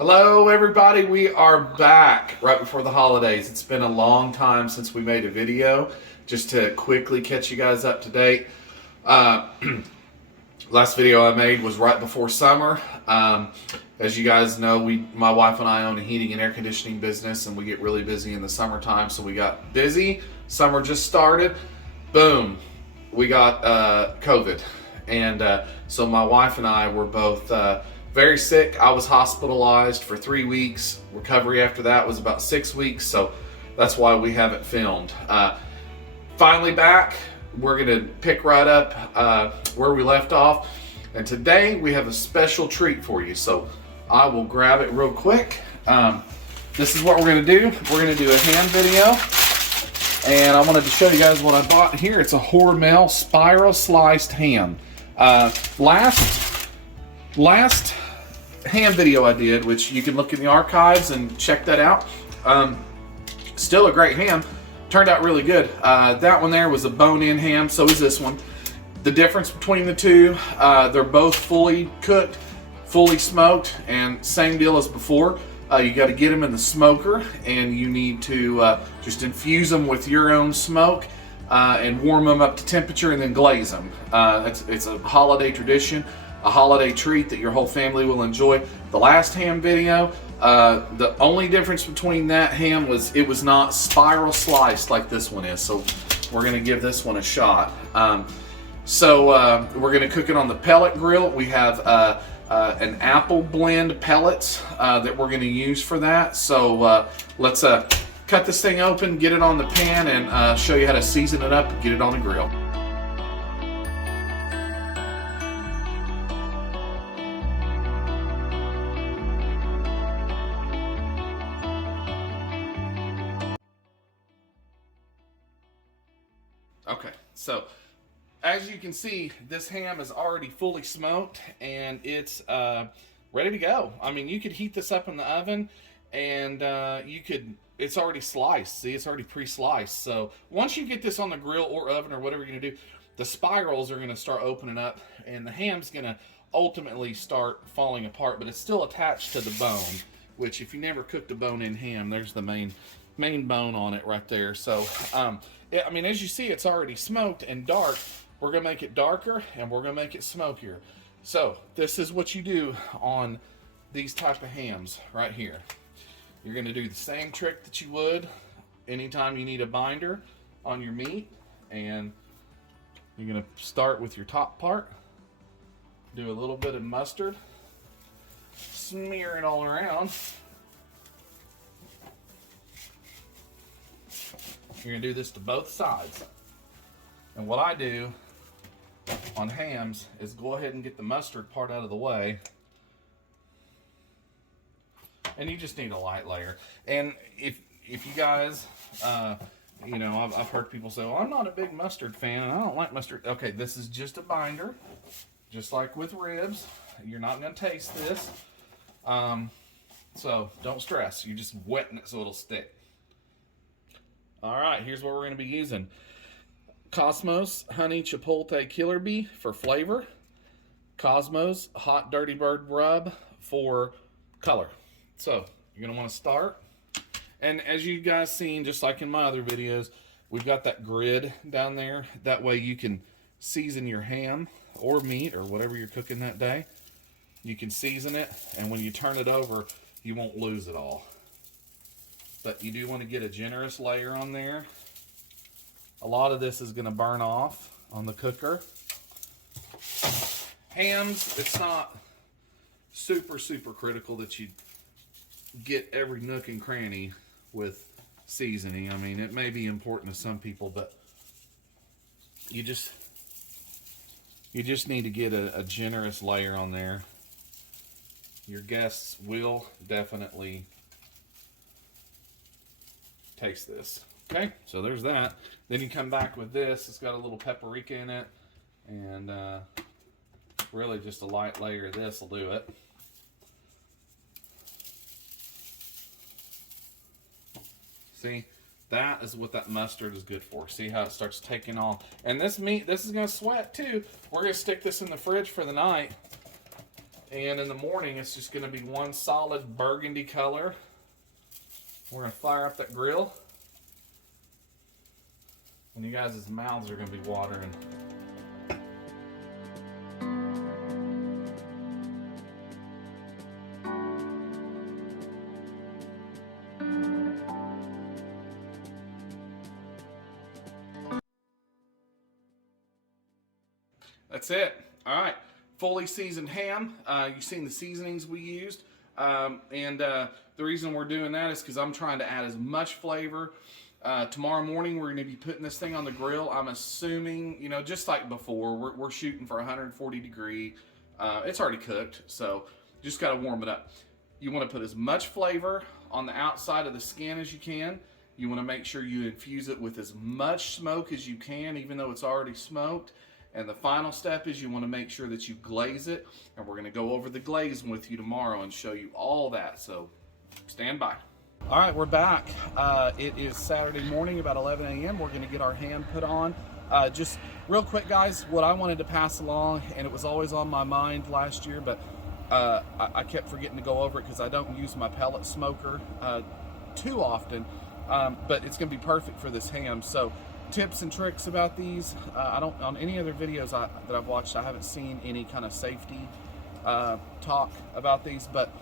Hello, everybody. We are back right before the holidays. It's been a long time since we made a video. Just to quickly catch you guys up to date. Uh, Last video I made was right before summer. As you guys know, my wife and I own a heating and air conditioning business, and we get really busy in the summertime. So we got busy. Summer just started. Boom, we got COVID, and so my wife and I were both very sick. I was hospitalized for 3 weeks. Recovery after that was about 6 weeks. So that's why we haven't filmed. Finally back. We're going to pick right up where we left off. And today we have a special treat for you. So I will grab it real quick. This is what we're going to do. We're going to do a ham video. And I wanted to show you guys what I bought here. It's a Hormel spiral sliced ham. Last ham video I did, which you can look in the archives and check that out. Still a great ham. Turned out really good. That one there was a bone-in ham, so is this one. The difference between the two, they're both fully cooked, fully smoked, and same deal as before. You got to get them in the smoker, and you need to just infuse them with your own smoke and warm them up to temperature, and then glaze them. It's a holiday tradition, a holiday treat that your whole family will enjoy. The last ham video, the only difference between that ham was it was not spiral sliced like this one is. So we're going to give this one a shot. We're going to cook it on the pellet grill. We have an apple blend pellets that we're going to use for that. So let's cut this thing open, get it on the pan, and show you how to season it up and get it on the grill. Okay, so as you can see, this ham is already fully smoked and it's ready to go. I mean, you could heat this up in the oven and it's already sliced. See, it's already pre-sliced. So once you get this on the grill or oven or whatever you're gonna do, the spirals are gonna start opening up and the ham's gonna ultimately start falling apart, but it's still attached to the bone, which if you never cooked a bone-in ham, there's the main bone on it right there. So, I mean, as you see, it's already smoked and dark. We're gonna make it darker and we're gonna make it smokier. So this is what you do on these type of hams right here. You're gonna do the same trick that you would anytime you need a binder on your meat, and you're gonna start with your top part, do a little bit of mustard, smear it all around. You're gonna do this to both sides. And what I do on hams is go ahead and get the mustard part out of the way. And you just need a light layer. And if you guys, you know, I've heard people say, well, I'm not a big mustard fan. I don't like mustard. Okay, this is just a binder. Just like with ribs. You're not gonna taste this. So don't stress. You're just wetting it so it'll stick. All right, here's what we're going to be using. Cosmos Honey Chipotle Killer Bee for flavor. Cosmos Hot Dirty Bird Rub for color. So you're going to want to start. And as you guys seen, just like in my other videos, we've got that grid down there. That way you can season your ham or meat or whatever you're cooking that day. You can season it, and when you turn it over, you won't lose it all. But you do want to get a generous layer on there. A lot of this is going to burn off on the cooker. Hams, it's not super critical that you get every nook and cranny with seasoning. I mean, it may be important to some people, but you just need to get a generous layer on there. Your guests will definitely taste this. Okay, so there's that. Then you come back with this. It's got a little paprika in it, and really just a light layer of this will do it. See, that is what that mustard is good for. See how it starts taking on. And this meat, this is going to sweat too. We're going to stick this in the fridge for the night. And in the morning, it's just going to be one solid burgundy color. We're going to fire up that grill. And you guys' mouths are going to be watering. That's it. All right. Fully seasoned ham. You've seen the seasonings we used. The reason we're doing that is because I'm trying to add as much flavor. Tomorrow morning, we're going to be putting this thing on the grill. I'm assuming, you know, just like before, we're shooting for 140 degree. It's already cooked, so just got to warm it up. You want to put as much flavor on the outside of the skin as you can. You want to make sure you infuse it with as much smoke as you can, even though it's already smoked. And the final step is you want to make sure that you glaze it. And we're going to go over the glaze with you tomorrow and show you all that. So stand by. All right, we're back. It is Saturday morning, about 11 a.m. We're going to get our ham put on. Just real quick, guys, what I wanted to pass along, and it was always on my mind last year, but I kept forgetting to go over it because I don't use my pellet smoker too often. But it's going to be perfect for this ham. So tips and tricks about these. I don't, on any other videos that I've watched, I haven't seen any kind of safety talk about these, but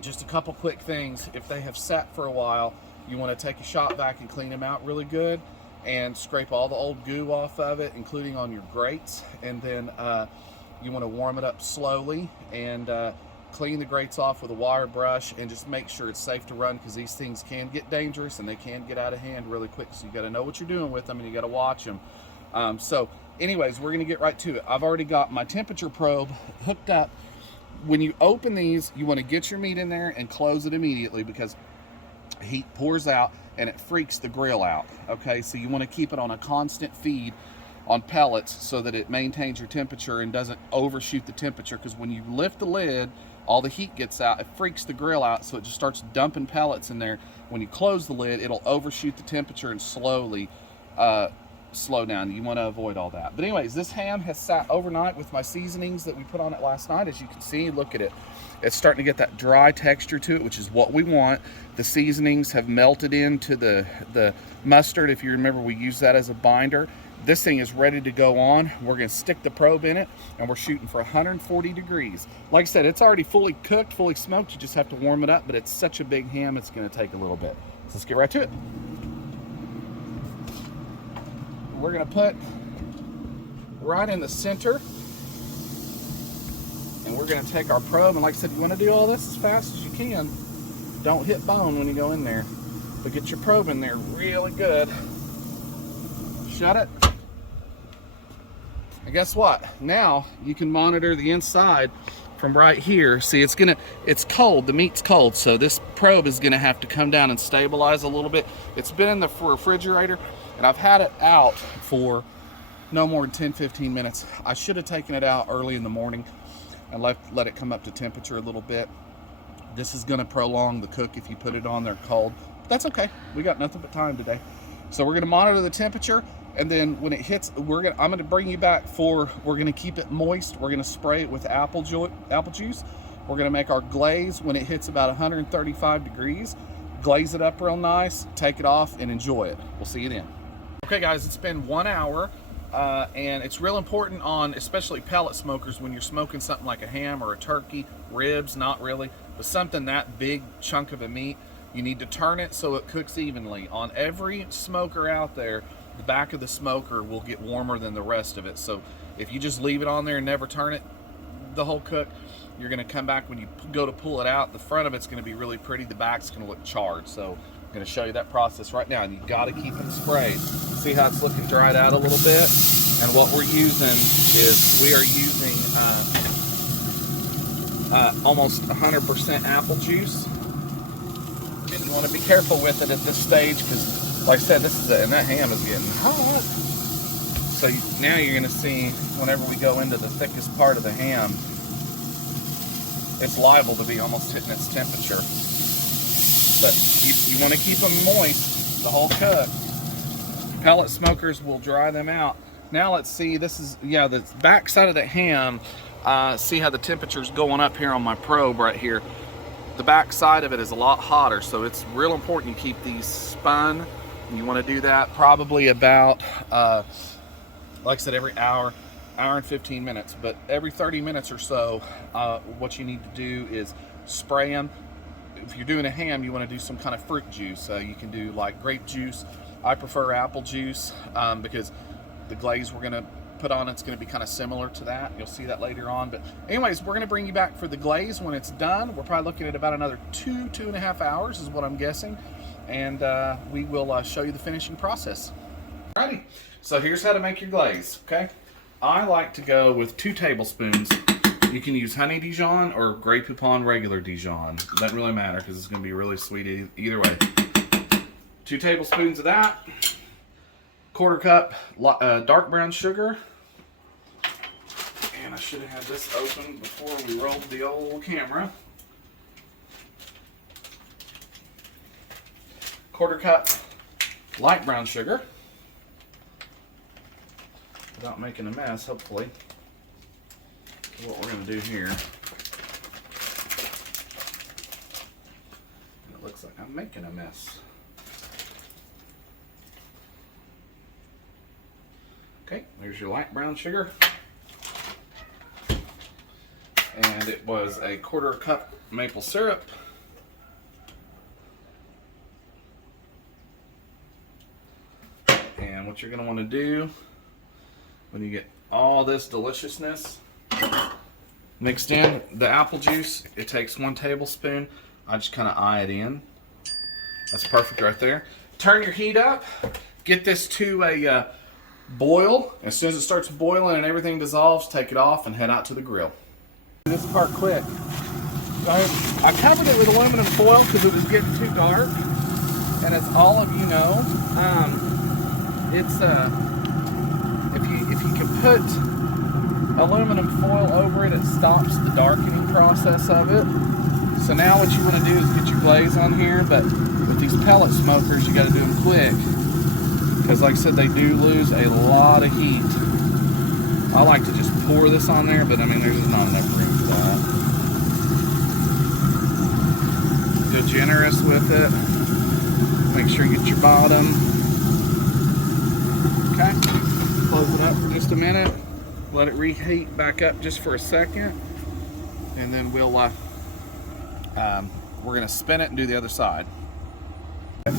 just a couple quick things. If they have sat for a while, you want to take a shop vac and clean them out really good and scrape all the old goo off of it, including on your grates. And then you want to warm it up slowly and clean the grates off with a wire brush and just make sure it's safe to run, because these things can get dangerous and they can get out of hand really quick. So you got to know what you're doing with them and you got to watch them. So anyways, we're going to get right to it. I've already got my temperature probe hooked up. When you open these, you want to get your meat in there and close it immediately, because heat pours out and it freaks the grill out. Okay, so you want to keep it on a constant feed on pellets so that it maintains your temperature and doesn't overshoot the temperature, because when you lift the lid, all the heat gets out, it freaks the grill out, so it just starts dumping pellets in there. When you close the lid, it'll overshoot the temperature and slowly slow down. You want to avoid all that. But anyways, this ham has sat overnight with my seasonings that we put on it last night. As you can see, look at it. It's starting to get that dry texture to it, which is what we want. The seasonings have melted into the mustard. If you remember, we use that as a binder. This thing is ready to go on. We're going to stick the probe in it, and we're shooting for 140 degrees. Like I said, it's already fully cooked, fully smoked. You just have to warm it up, but it's such a big ham, it's going to take a little bit. So let's get right to it. We're going to put right in the center, and we're going to take our probe. And like I said, you want to do all this as fast as you can. Don't hit bone when you go in there, but get your probe in there really good. Shut it. And guess what? Now you can monitor the inside from right here. See, it's cold, the meat's cold, so this probe is gonna have to come down and stabilize a little bit. It's been in the refrigerator, and I've had it out for no more than 10-15 minutes. I should have taken it out early in the morning and let it come up to temperature a little bit. This is gonna prolong the cook if you put it on there cold. But that's okay, we got nothing but time today. So we're gonna monitor the temperature, and then when it hits, I'm gonna bring you back we're gonna keep it moist. We're gonna spray it with apple juice. We're gonna make our glaze when it hits about 135 degrees. Glaze it up real nice, take it off, and enjoy it. We'll see you then. Okay guys, it's been 1 hour, and it's real important on especially pellet smokers when you're smoking something like a ham or a turkey, ribs, not really, but something that big chunk of a meat. You need to turn it so it cooks evenly. On every smoker out there, the back of the smoker will get warmer than the rest of it. So if you just leave it on there and never turn it the whole cook, you're gonna come back when you go to pull it out, the front of it's gonna be really pretty, the back's gonna look charred. So I'm gonna show you that process right now, and you gotta keep it sprayed. See how it's looking dried out a little bit? And what we're using is, we are using almost 100% apple juice. And you want to be careful with it at this stage, because like I said, and that ham is getting hot. So now you're going to see, whenever we go into the thickest part of the ham, it's liable to be almost hitting its temperature. But you want to keep them moist the whole cook. Pellet smokers will dry them out. Now let's see, this is, the back side of the ham, See how the temperature's going up here on my probe right here. The back side of it is a lot hotter, so it's real important you keep these spun. You want to do that probably about, like I said, every hour and 15 minutes. But every 30 minutes or so, what you need to do is spray them. If you're doing a ham, you want to do some kind of fruit juice. You can do like grape juice. I prefer apple juice because the glaze we're going to put on it's going to be kind of similar to that. You'll see that later on. But anyways, we're going to bring you back for the glaze when it's done. We're probably looking at about another 2.5 hours is what I'm guessing, and we will show you the finishing process. Alrighty, so here's how to make your glaze. Okay, I like to go with 2 tablespoons. You can use honey Dijon or Grey Poupon regular Dijon. It doesn't really matter because it's going to be really sweet either way. 2 tablespoons of that. 1/4 cup dark brown sugar. And I should have had this open before we rolled the old camera. 1/4 cup light brown sugar. Without making a mess, hopefully. What we're going to do here. It looks like I'm making a mess. Okay, there's your light brown sugar. And it was a 1/4 cup maple syrup. And what you're going to want to do when you get all this deliciousness mixed in, the apple juice, it takes 1 tablespoon. I just kind of eye it in. That's perfect right there. Turn your heat up. Get this to a boil. As soon as it starts boiling and everything dissolves, take it off and head out to the grill. This part quick. I covered it with aluminum foil because it was getting too dark. And as all of you know, it's if you can put aluminum foil over it, it stops the darkening process of it. So now what you want to do is get your glaze on here, but with these pellet smokers, you got to do them quick. Because like I said, they do lose a lot of heat. I like to just pour this on there, but I mean, there's just not enough room for that. Go generous with it. Make sure you get your bottom. Okay, close it up for just a minute. Let it reheat back up just for a second. And then we'll, we're gonna spin it and do the other side. So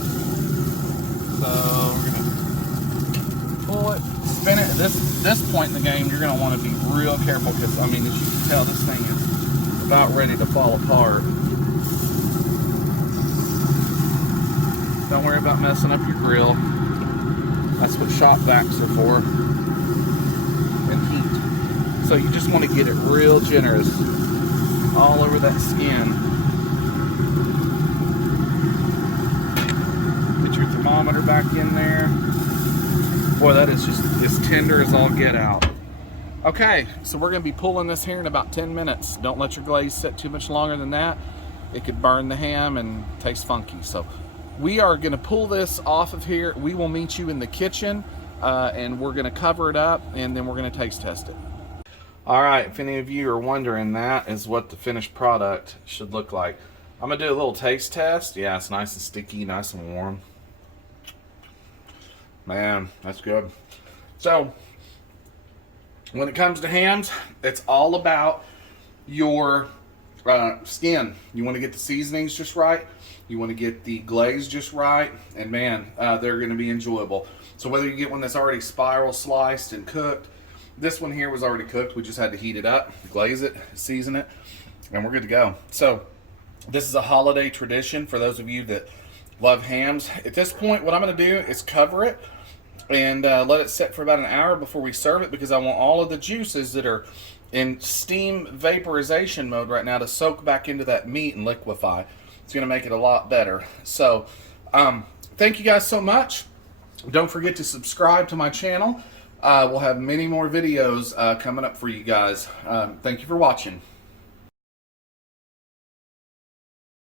we're gonna pull it, spin it. At this point in the game, you're gonna want to be real careful because, I mean, as you can tell, this thing is about ready to fall apart. Don't worry about messing up your grill. That's what shop vacs are for. And heat. So you just want to get it real generous all over that skin. Get your thermometer back in there. Boy, that is just as tender as all get out. Okay, so we're going to be pulling this here in about 10 minutes. Don't let your glaze sit too much longer than that. It could burn the ham and taste funky. So we are going to pull this off of here. We will meet you in the kitchen and we're going to cover it up and then we're going to taste test it. All right, if any of you are wondering, that is what the finished product should look like. I'm going to do a little taste test. Yeah, it's nice and sticky, nice and warm. Man, that's good. So, when it comes to hams, it's all about your skin. You want to get the seasonings just right. You want to get the glaze just right. And man, they're going to be enjoyable. So whether you get one that's already spiral sliced and cooked, this one here was already cooked. We just had to heat it up, glaze it, season it, and we're good to go. So this is a holiday tradition for those of you that love hams. At this point, what I'm going to do is cover it and let it set for about an hour before we serve it, because I want all of the juices that are in steam vaporization mode right now to soak back into that meat and liquefy. It's going to make it a lot better. So thank you guys so much. Don't forget to subscribe to my channel. We'll have many more videos coming up for you guys. Thank you for watching.